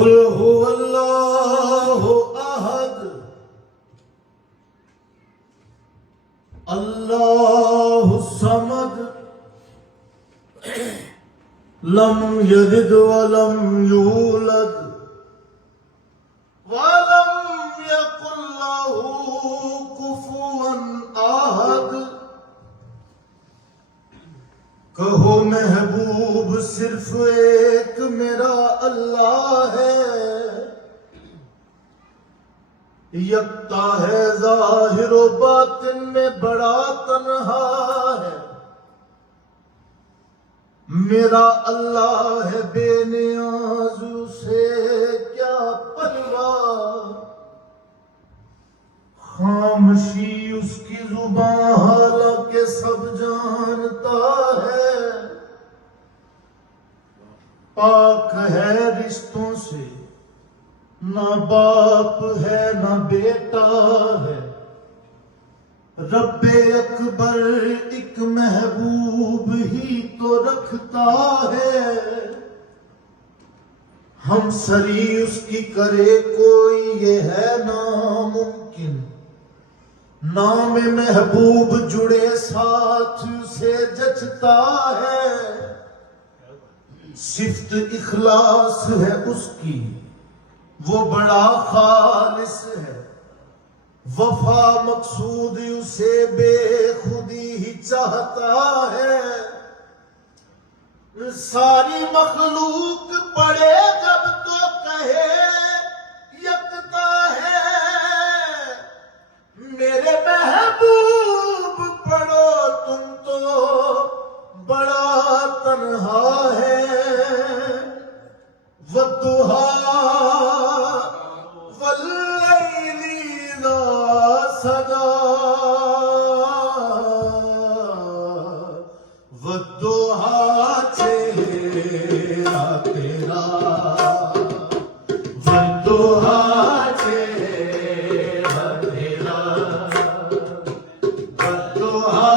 कुल हुवल्लाहु अहद अल्लाहु समद लम यलिद वलम यूलद वलम यकुल लहू कुफुवन अहद। कहो महबूब सिर्फ एक मेरा अल्लाह है, यकता है जाहिर व बातिन में बड़ा तन्हा है। मेरा अल्लाह है बेनियाज से क्या परवाह, खामोशी उसकी जुबान हालांकि सब जानता है। पाक है रिश्तों से, ना बाप है ना बेटा है। रब्बे अकबर एक महबूब ही तो रखता है। हम सरी उसकी करे कोई ये है नामुमकिन, नाम महबूब जुड़े साथ से जचता है। सिफ्त इखलास है उसकी वो बड़ा खालिस है, वफा मकसूद उसे बेखुदी ही चाहता है। सारी मखलूक पड़े जब तो कहे यकता है। मेरे महबूब पढ़ो तुम तो बड़ा तन्हा है। वद्दुहा वल्लैली इज़ा सजा, वद्दुहा चेहरा तेरा, वद्दुहा चेहरा तेरा, वद्दुहा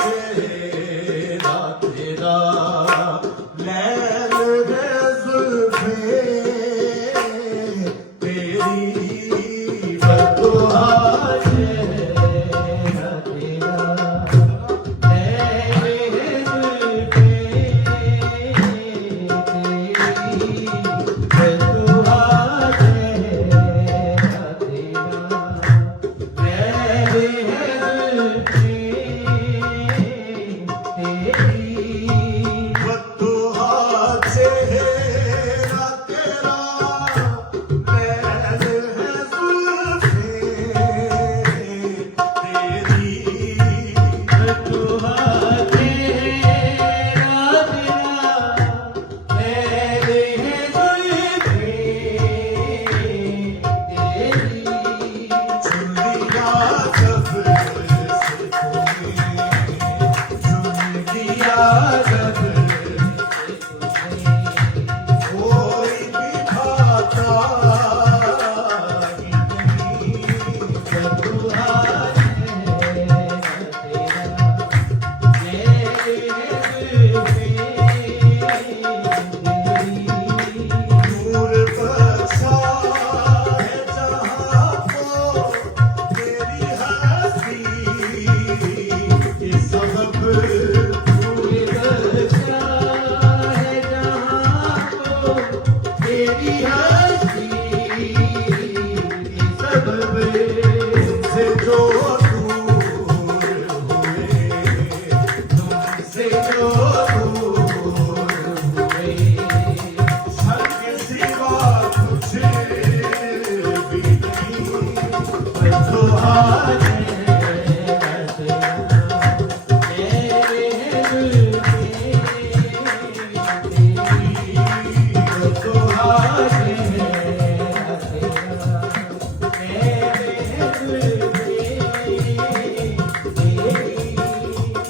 चेहरा तेरा। लैल है जुल्फे तेरी, वद्दुहा चेहरा तेरा। लैल है जुल्फे तेरी, वद्दुहा चेहरा तेरा। लैल है जुल्फे तेरी, वद्दुहा चेहरा तेरा। लैल है जुल्फे तेरी, वद्दुहा चेहरा तेरा। लैल है जुल्फे तेरी। चुन लिया जब से तुम्हें, चुन लिया जब से तुम्हें, कोई भी खाता ही नहीं। वद्दुहा चेहरा तेरा, लैल नूर बख्शा है जहां को तेरी हंसी के सबब। नूर बख्शा है जहां को तेरी हंसी के सबब। तुमसे जो दूर हुए, तुमसे जो दूर हुए, सर के सिवा कुछ भी नहीं। वद्दुहा चेहरा तेरा, लैल है जुल्फे तेरी, वद्दुहा चेहरा तेरा। लैल है जुल्फे तेरी।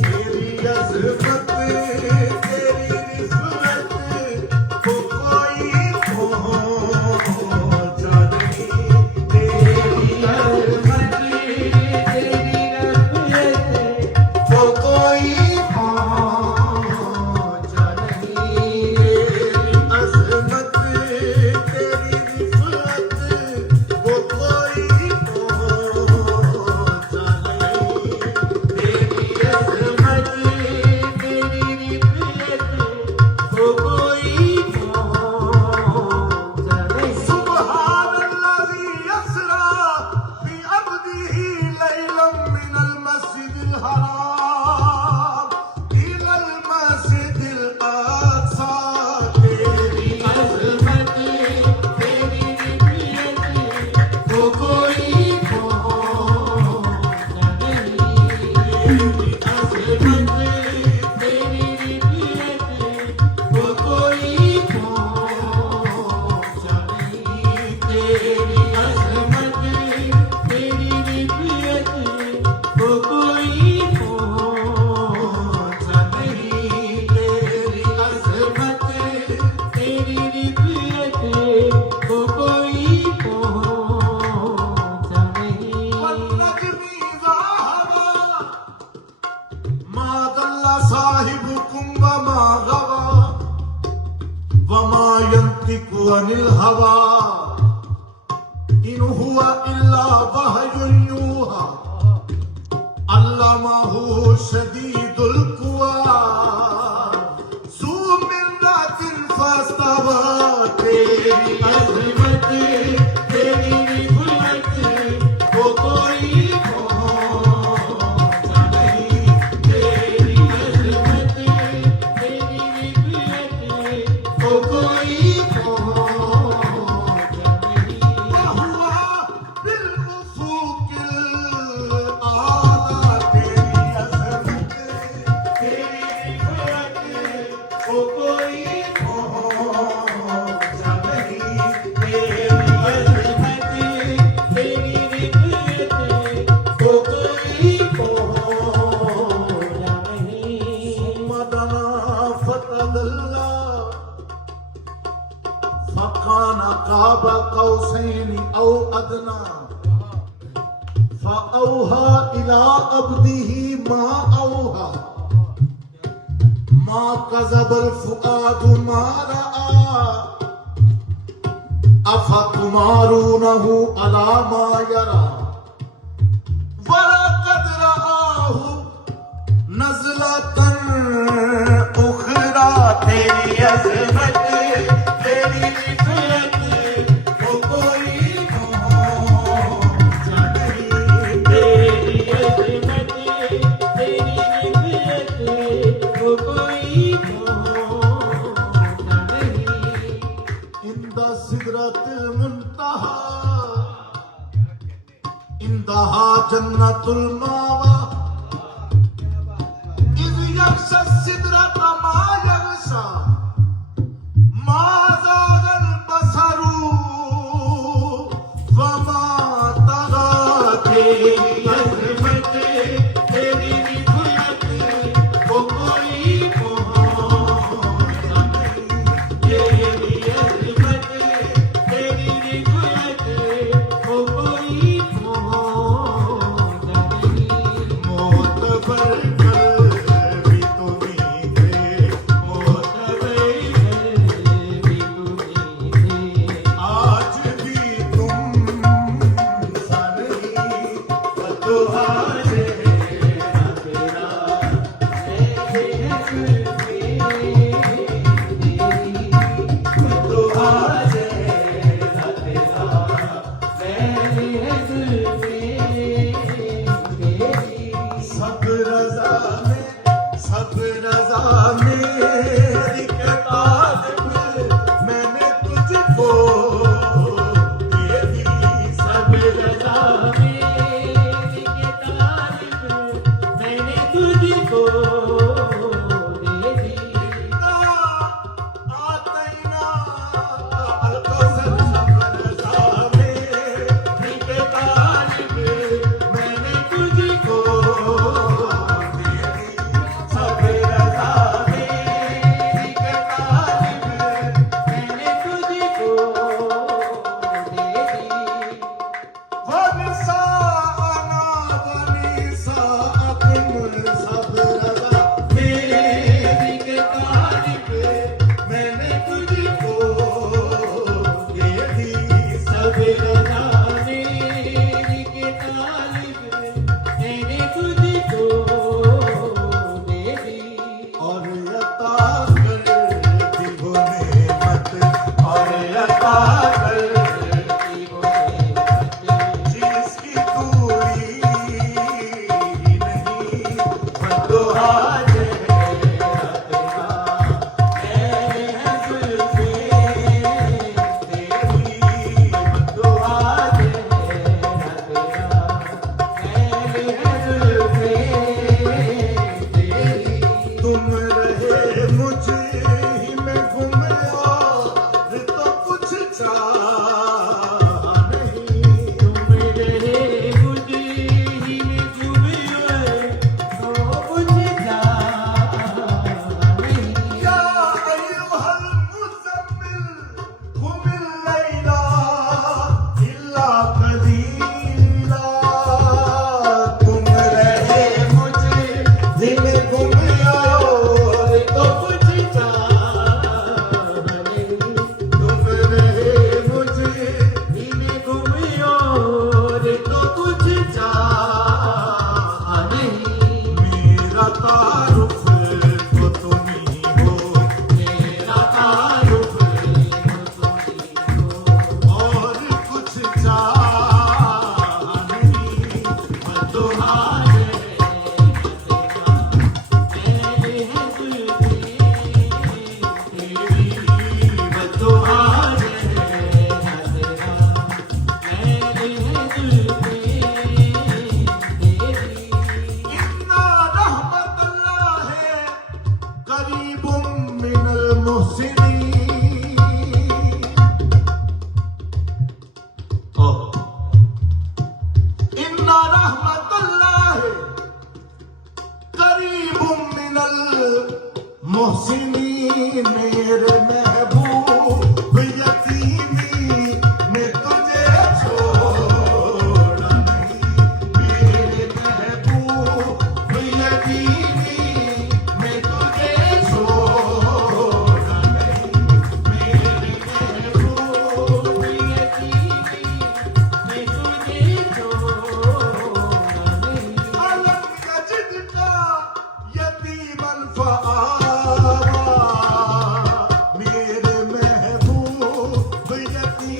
तेरी अज़मत तेरी रिफ़अत को कोई अनिल हवा इन हुआ इल्ला वहयुन यूहा अल्लमहु शदीदुल कुवा ज़ू मिर्रतिन फस्तवा तेरी अज़मत तेरी रिफ़अत को कोई पहुंचा नहीं तेरी अज़मत तेरी रिफ़अत को कोई पहुंचा नहीं वहुआ बिलउफ़ुक़िल आला तेरी अज़मत तेरी रिफ़अत को कोई पहुंचा नहीं तेरी अज़मत तेरी रिफ़अत को कोई पहुंचा नहीं मदना फतदल्ला फकान काब कौसैन औ अदना फअौहा इला अब्दिही मा औहा मा कज़बल फुआदु मा रआ अफतुमारूनहु अला मा यरा वलक़द रआहु नज़लतन उख़रा तेरी अज़मत तेरी रिफ़अत को कोई पहुंचा नहीं तेरी अज़मत तेरी रिफ़अत को कोई पहुंचा नहीं इंदा सिदरतिल मुंतहा इंदहा जन्नतुल मावा इज़ यग़शा सिदरत मा यग़शा मा ज़ाग़ल बसरु वमा तग़ा तेरी अज़मत तेरी रिफ़अत को कोई पहुंचा नहीं तेरी अज़मत तेरी रिफ़अत को कोई पहुंचा नहीं मोतबर कल्बी तुम्हीं थे मोतबर कल्बी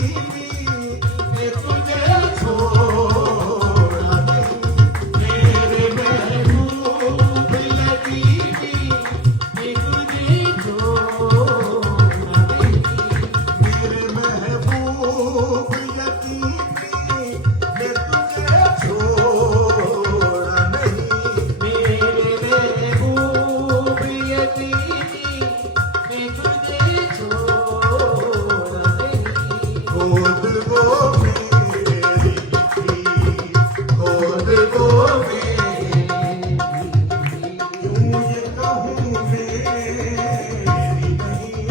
मैं तुझे छोड़ा नहीं मेरे महबूब यतीमी मैं तुझे छोड़ा नहीं मेरे महबूब यतीमी मैं तुझे छोड़ा नहीं मेरे महबूब यतीमी मैं तुझे छोड़ा नहीं गोद वो मेरी थी गोद वो मेरी यूं ये कहूँ मेरी नहीं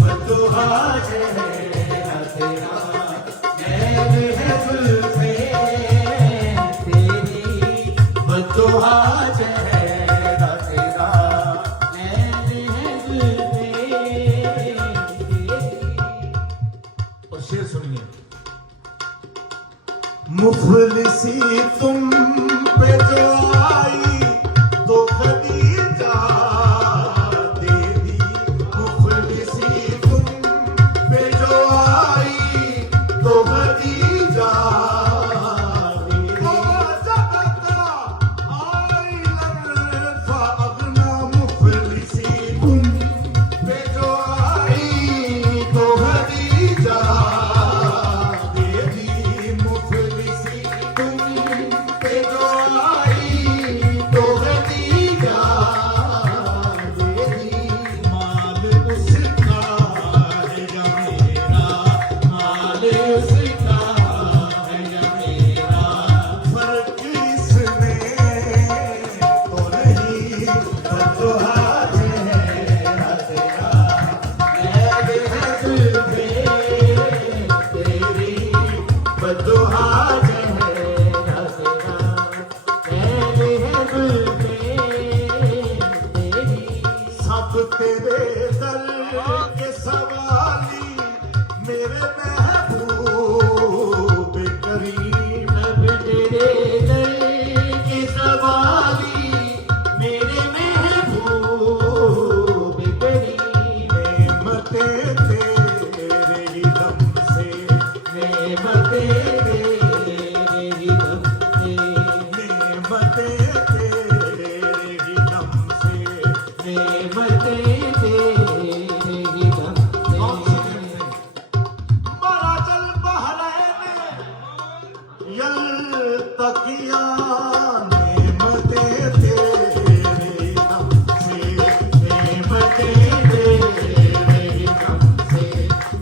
बददुआ चेहरा तेरा नैन है जुल्फे तेरी बददुआ चेहरा तेरा नैन है जुल्फे और शेर सुनिए मुफलिसी तुम पे जो आई तो खदीजा दे दी मुफलिसी तुम पे जो आई तो खदीजा दे दी जगता आइलन फअगना मुफलिसी तुम पे जो आई तो खदीजा दे दी मुफलिसी तुम पे जो आई तो खदीजा दे दी माल उसका है या मेरा माल उसका है या मेरा फर्क इसमें तो नहीं बददुआ चेहरा तेरा नैन है जुल्फे तेरी बददुआ चेहरा तेरा नैन है जुल्फे तेरी सब तेरे दर के सवाली मेरे महबूब करीम सब तेरे दर के सवाली मेरे महबूब करीम नेमते तेरे ही दम से नेमते तेरे ही दम से नेमते तेरे ही दम से नेमते तेरे ही दम से मरा चल बहरैन यल्तकिया नेमते तेरे ही दम से नेमते तेरे ही दम से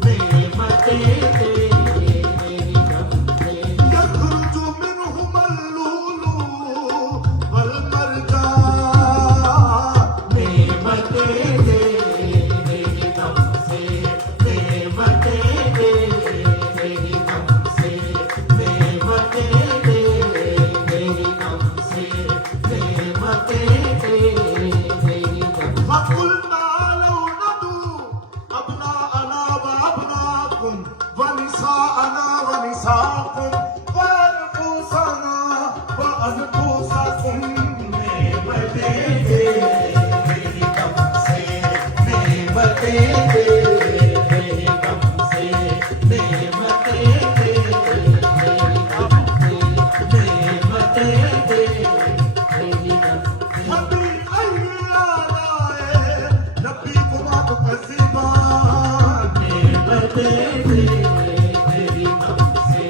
नेमते तेरे ही दम से यखरुज मिनहुम अल्लूलू वल मरजान नेमते तेरे ही दम से नेमते तेरे ही दम से नेमते तेरे ही दम से नेमते तेरे ही दम फकुलना लौ नदू अबनाअना व अबनाकुम व निसाअना व निसाकुम व अनफुसना व अनफुसकुम नेमते तेरे ही दम से नेमते तेरे ही दम से नेमते तेरे ही दम से नेमते तेरे ही दम से हबी अय्यालाए नबी कुमा तुकज़िबान नेमते तेरे ही दम से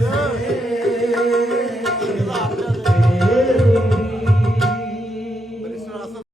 เด้อ